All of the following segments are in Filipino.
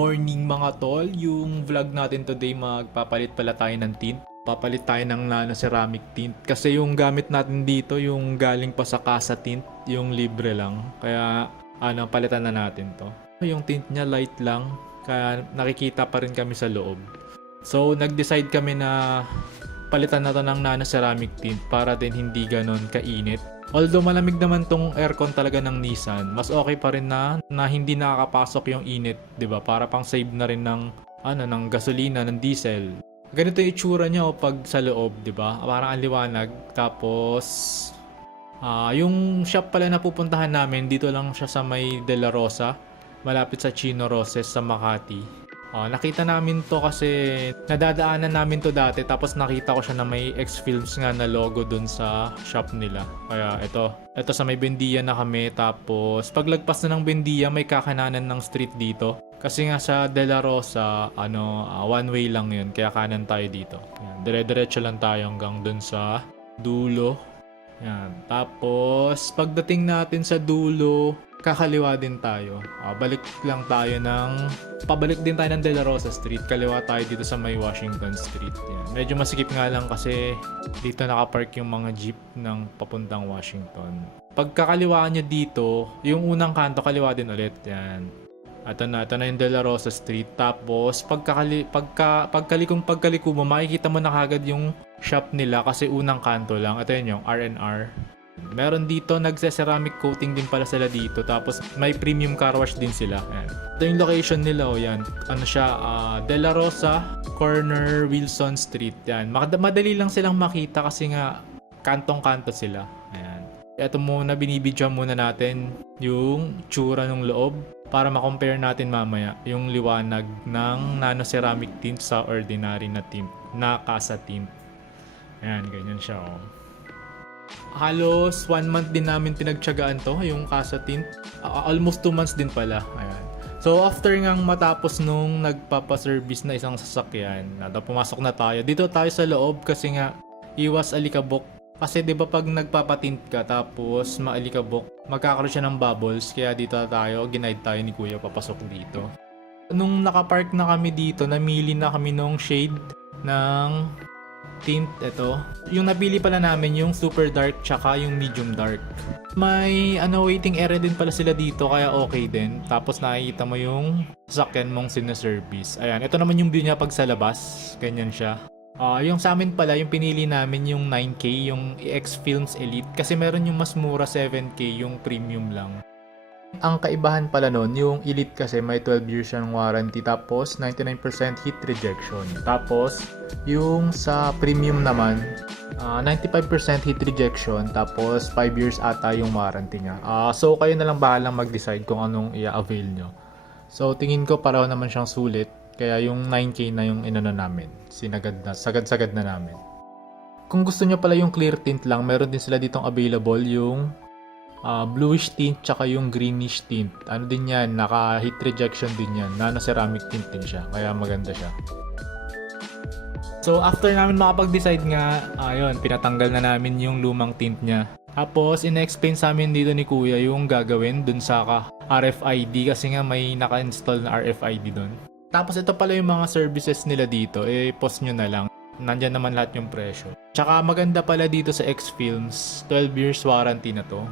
morning mga tol, yung vlog natin today magpapalit pala tayo ng tint. Papalit tayo ng nano ceramic tint kasi yung gamit natin dito yung galing pa sa Casa Tint, yung libre lang. Kaya palitan na natin to. Yung tint niya light lang kaya nakikita pa rin kami sa loob. So nag-decide kami na palitan na to ng nano ceramic tint para din hindi ganon kainit. Although malamig naman tong aircon talaga ng Nissan, mas okay pa rin na hindi nakakapasok yung init, 'di ba? Para pang save na rin ng ng gasolina, ng diesel. Ganito yung itsura niya pag sa loob, 'di ba? Parang ang liwanag. Tapos yung shop pala na pupuntahan namin, dito lang siya sa may De La Rosa, malapit sa Chino Roses sa Makati. Nakita namin to kasi nadadaanan namin to dati, tapos nakita ko siya na may X-Films nga na logo dun sa shop nila. Kaya ito sa may Bendia na kami, tapos paglagpas na ng Bendia may kakananan ng street dito. Kasi nga sa De La Rosa, one way lang yun, kaya kanan tayo dito. Yan, dire-diretso lang tayo hanggang dun sa dulo. Yan. Tapos pagdating natin sa dulo, kakaliwa din tayo. Pabalik din tayo ng De La Rosa Street. Kaliwa tayo dito sa may Washington Street. Yan. Medyo masikip nga lang kasi dito nakapark yung mga jeep ng papuntang Washington. Pagkakaliwa nyo dito, yung unang kanto kaliwa din ulit. Yan. Ito na yung De La Rosa Street. Tapos pagkaliko mo, makikita mo na kagad yung shop nila kasi unang kanto lang. Ito yun yung R&R. Meron dito, nagse-ceramic coating din pala sila dito. Tapos may premium car wash din sila. Ayan. Ito yung location nila. Yan. De La Rosa, corner Wilson Street. Yan. Madali lang silang makita kasi nga kantong-kanto sila. Ayan. Ito muna, binibidyoan muna natin yung tsura ng loob para ma-compare natin mamaya yung liwanag ng nano ceramic tint sa ordinary na tint, na Casa Tint. Ayan, ganyan siya. Halos 1 month din namin pinagtiyagaan to, yung Casa Tint. Almost 2 months din pala. Ayan. So after ngang matapos nung nagpapaservice na isang sasakyan, pumasok na tayo. Dito tayo sa loob kasi nga iwas alikabok. Kasi 'di ba pag nagpapatint ka tapos maalikabok, magkakaroon siya ng bubbles, kaya dito tayo, ginaid tayo ni Kuya papasok dito. Nung nakapark na kami dito, namili na kami nung shade ng tint. Ito yung napili pala namin, yung super dark tsaka yung medium dark. May waiting area din pala sila dito, kaya okay din. Tapos nakikita mo yung sasakyan mong sinaservice. Ayan, ito naman yung view niya pag sa labas, ganyan siya. Yung sa amin pala, yung pinili namin yung 9K, yung X-Films Elite. Kasi meron yung mas mura 7K, yung premium lang. Ang kaibahan pala nun, yung Elite kasi may 12 years siyang warranty, tapos 99% heat rejection. Tapos, yung sa premium naman, 95% heat rejection, tapos 5 years ata yung warranty niya. So, kayo na lang bahalang mag-decide kung anong i-avail nyo. So, tingin ko pareho naman siyang sulit. Kaya yung 9K na yung namin. Sagad-sagad na namin. Kung gusto nyo pala yung clear tint lang, meron din sila ditong available yung bluish tint tsaka yung greenish tint. Ano din yan, naka heat rejection din yan. Nano ceramic tint din siya, kaya maganda siya. So after namin makapag-decide nga, pinatanggal na namin yung lumang tint niya. Tapos ina-explain sa amin dito ni Kuya yung gagawin dun sa RFID kasi nga may naka-install na RFID dun. Tapos ito pala yung mga services nila dito, post nyo na lang. Nandyan naman lahat yung presyo. Tsaka maganda pala dito sa X-Films, 12 years warranty na to.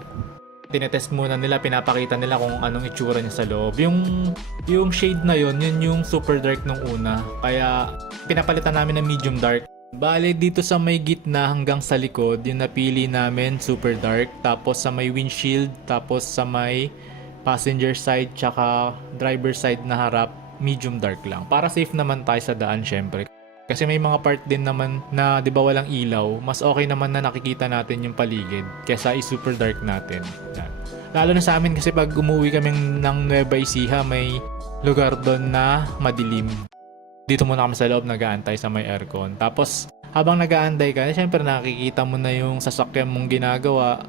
Tinetest muna nila, pinapakita nila kung anong itsura niya sa loob. Yung shade na yun yung super dark nung una. Kaya pinapalitan namin ng medium dark. Bale dito sa may gitna hanggang sa likod, yung napili namin super dark. Tapos sa may windshield, tapos sa may passenger side, tsaka driver side na harap, medium dark lang. Para safe naman tayo sa daan syempre. Kasi may mga part din naman na 'di ba walang ilaw, mas okay naman na nakikita natin yung paligid kaysa i-super dark natin. Yan. Lalo na sa amin kasi pag umuwi kami ng Nueva Ecija, may lugar doon na madilim. Dito muna kami sa loob nag-aantay sa may aircon. Tapos habang nag-aantay ka, syempre nakikita mo na yung sasakyan mong ginagawa.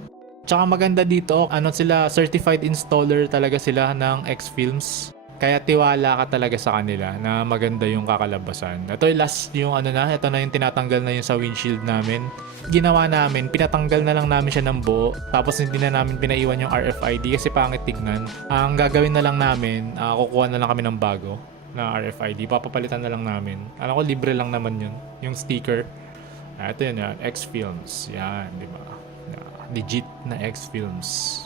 Tsaka maganda dito, sila certified installer talaga sila ng X-Films. Kaya tiwala ka talaga sa kanila na maganda yung kakalabasan. Ito yung last ito na yung tinatanggal na yung sa windshield namin. Ginawa namin, pinatanggal na lang namin siya ng buo. Tapos hindi na namin pinaiwan yung RFID kasi pangit tignan. Ang gagawin na lang namin, kukuha na lang kami ng bago. na RFID. Papapalitan na lang namin. Alam ko libre lang naman yun. Yung sticker. Ito yun, yan. X-Films. Yan, di ba? Legit na X-Films.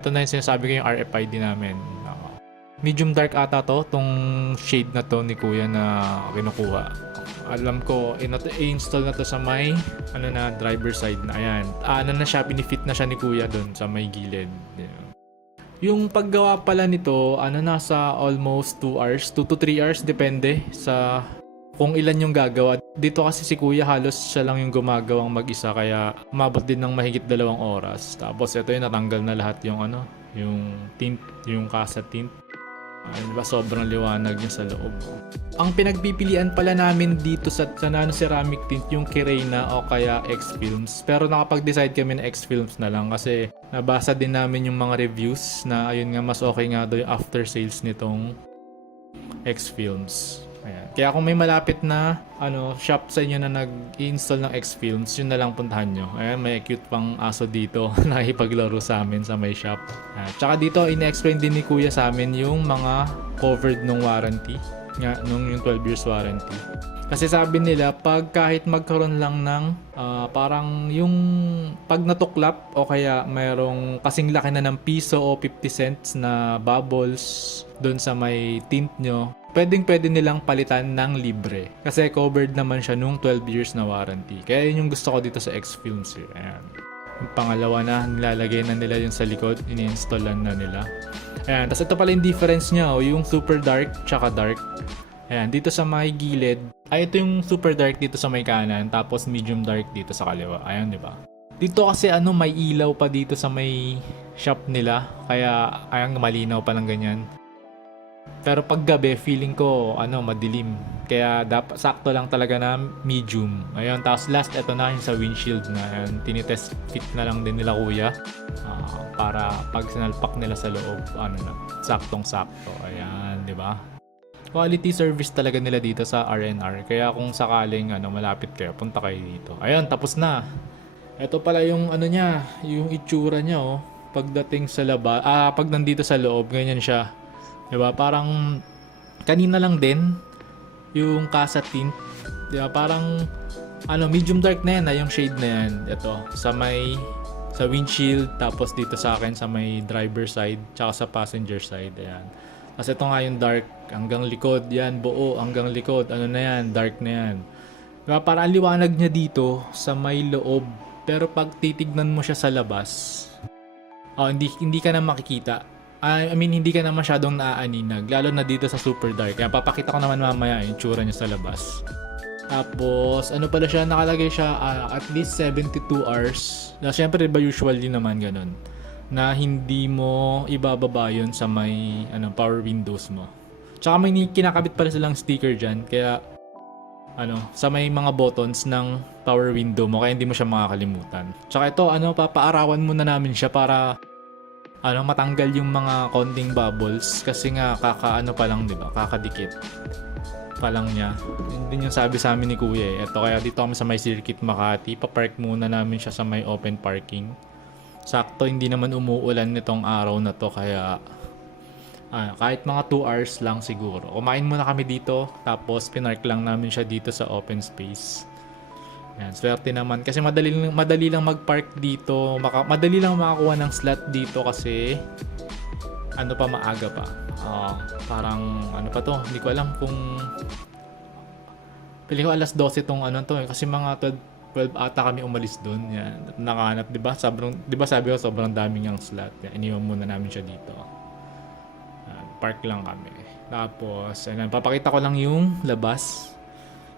Ito na yung sinasabi ko yung RFID namin. Medium dark ata to, tong shade na to ni kuya na kinukuha. Alam ko, i-install na to sa may driver side na. Ayan. Na siya, pinifit na siya ni kuya doon sa may gilid. Yeah. Yung paggawa pala nito, nasa almost 2 hours, 2 to 3 hours, depende sa kung ilan yung gagawa. Dito kasi si kuya halos siya lang yung gumagawang mag-isa, kaya umabot din ng mahigit 2 oras. Tapos ito yung natanggal na lahat yung yung tint, yung casa tint. Diba, sobrang liwanag niya sa loob. Ang pinagpipilian pala namin dito sa ceramic tint yung Kirena o kaya X-Films. Pero nakapag-decide kami na X-Films na lang kasi nabasa din namin yung mga reviews na ayun nga, mas okay nga daw yung after sales nitong X-Films. Ayan. Kaya kung may malapit na shop sa inyo na nag-i-install ng X-Films, yun na lang puntahan nyo. Ayan, may cute pang aso dito na ipaglaro sa amin sa may shop. Tsaka dito, ina-explain din ni kuya sa amin yung mga covered nung warranty. Nung yung 12 years warranty. Kasi sabi nila, pag kahit magkaroon lang ng parang yung pag natuklap o kaya mayroong kasing laki na ng piso o 50 cents na bubbles doon sa may tint nyo, pwede nilang palitan ng libre. Kasi covered naman siya nung 12 years na warranty. Kaya yun yung gusto ko dito sa X-Films. Ayan. Yung pangalawa na, nilalagay na nila yun sa likod, ini-installan na nila. Ayan. Tapos ito pala yung difference niya, yung super dark tsaka dark. Ayan, dito sa may gilid, ito yung super dark dito sa may kanan, tapos medium dark dito sa kaliwa. Ayan, di ba? Dito kasi may ilaw pa dito sa may shop nila, kaya ayang malinaw pa lang ganyan. Pero pag gabi, feeling ko, madilim. Kaya dapat sakto lang talaga na medium. Ayun, tapos last, ito na yung sa windshield na. Ayun, tinitest fit na lang din nila kuya. Para pag sinalpak nila sa loob, saktong-sakto. Ayan, di ba? Quality service talaga nila dito sa R&R. Kaya kung sakaling malapit kayo, punta kayo dito. Ayun, tapos na. Ito pala yung niya, yung itsura niya, oh. Pagdating sa labas, pag nandito sa loob, ganyan siya. Diba? Parang kanina lang din yung casa tint. Diba? Parang medium dark na yan, yung shade na yan. Ito, sa windshield, tapos dito sa akin sa may driver side, tsaka sa passenger side. Ayan. Tapos ito nga yung dark hanggang likod. Yan, buo hanggang likod. Na yan? Dark na yan. Diba? Parang liwanag niya dito sa may loob. Pero pag titignan mo siya sa labas, hindi ka na makikita. I mean, hindi ka na masyadong naaaninag. Lalo na dito sa super dark. Kaya papakita ko naman mamaya yung tsura niya sa labas. Tapos, pala siya, nakalagay siya at least 72 hours. Na syempre, ba usually naman ganun. Na hindi mo ibababa yun sa may power windows mo. Tsaka may kinakabit pala silang sticker dyan. Kaya, sa may mga buttons ng power window mo. Kaya hindi mo siya makakalimutan. Tsaka ito, papaarawan muna namin siya para matanggal yung mga konting bubbles kasi nga pa lang, 'di ba? Kakadikit pa lang niya. Yun din yung sabi sa amin ni Kuya eh. Ito, kaya dito kami sa may Circuit Makati, pa-park muna namin siya sa may open parking. Sakto, hindi naman umuulan nitong araw na to, kaya kahit mga 2 hours lang siguro. Kumain muna kami dito, tapos pinark lang namin siya dito sa open space. Yan, swerte naman kasi madali lang mag-park dito, madali lang makakuha ng slot dito kasi maaga pa. Parang pa to, hindi ko alam kung pili ko alas 12 tong to kasi mga 12 ata kami umalis doon. Yan, nakahanap, 'di ba? Sabi ko sobrang daming yung slot. Yan, iniwan muna namin siya dito. Park lang kami. Tapos, papakita ko lang yung labas.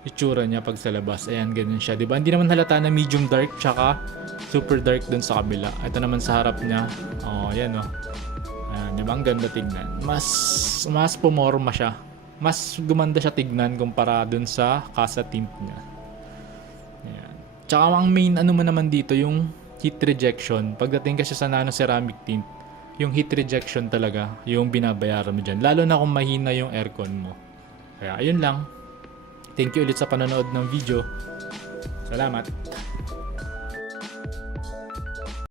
Itsura niya pag sa labas. Ayan, ganun siya. Diba? Hindi naman halata na medium dark tsaka super dark dun sa kabila. Ito naman sa harap niya. Ayan o. Ayan, diba? Ang ganda tignan. Mas pumorma siya. Mas gumanda siya tignan kumpara dun sa casa tint niya. Ayan. Tsaka ang main mo naman dito, yung heat rejection. Pagdating kasi sa nano ceramic tint, yung heat rejection talaga, yung binabayaran mo dyan. Lalo na kung mahina yung aircon mo. Kaya ayun lang. Thank you ulit sa panonood ng video. Salamat.